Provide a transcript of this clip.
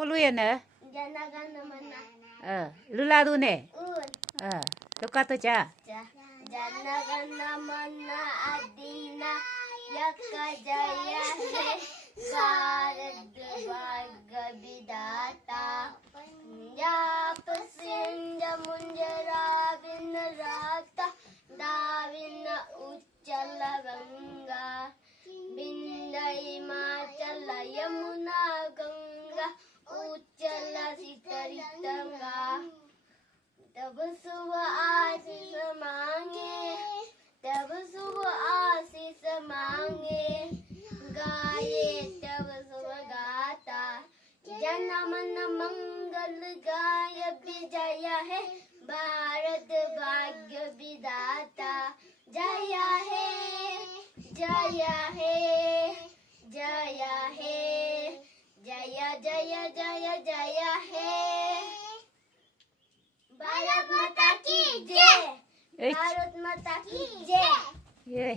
Poluyana. Luladune. Lokatocha. Janagana mana adina yaka jaya he Bharat Bharga Vidata Punjab Sindh Munjara Vinrata Davina Uchala Ganga Binda Himachala Yamuna Ganga Uchala Sitaritanga तब सुबह आशीष मांगे तब सुबह आशीष मांगे गाये तब सुबह गाता जन मन मंगल गाय विजय है भारत भाग्य विधाता जय है जय है जय है जय जय जय जय है भारत माता की जय भारत माता की जय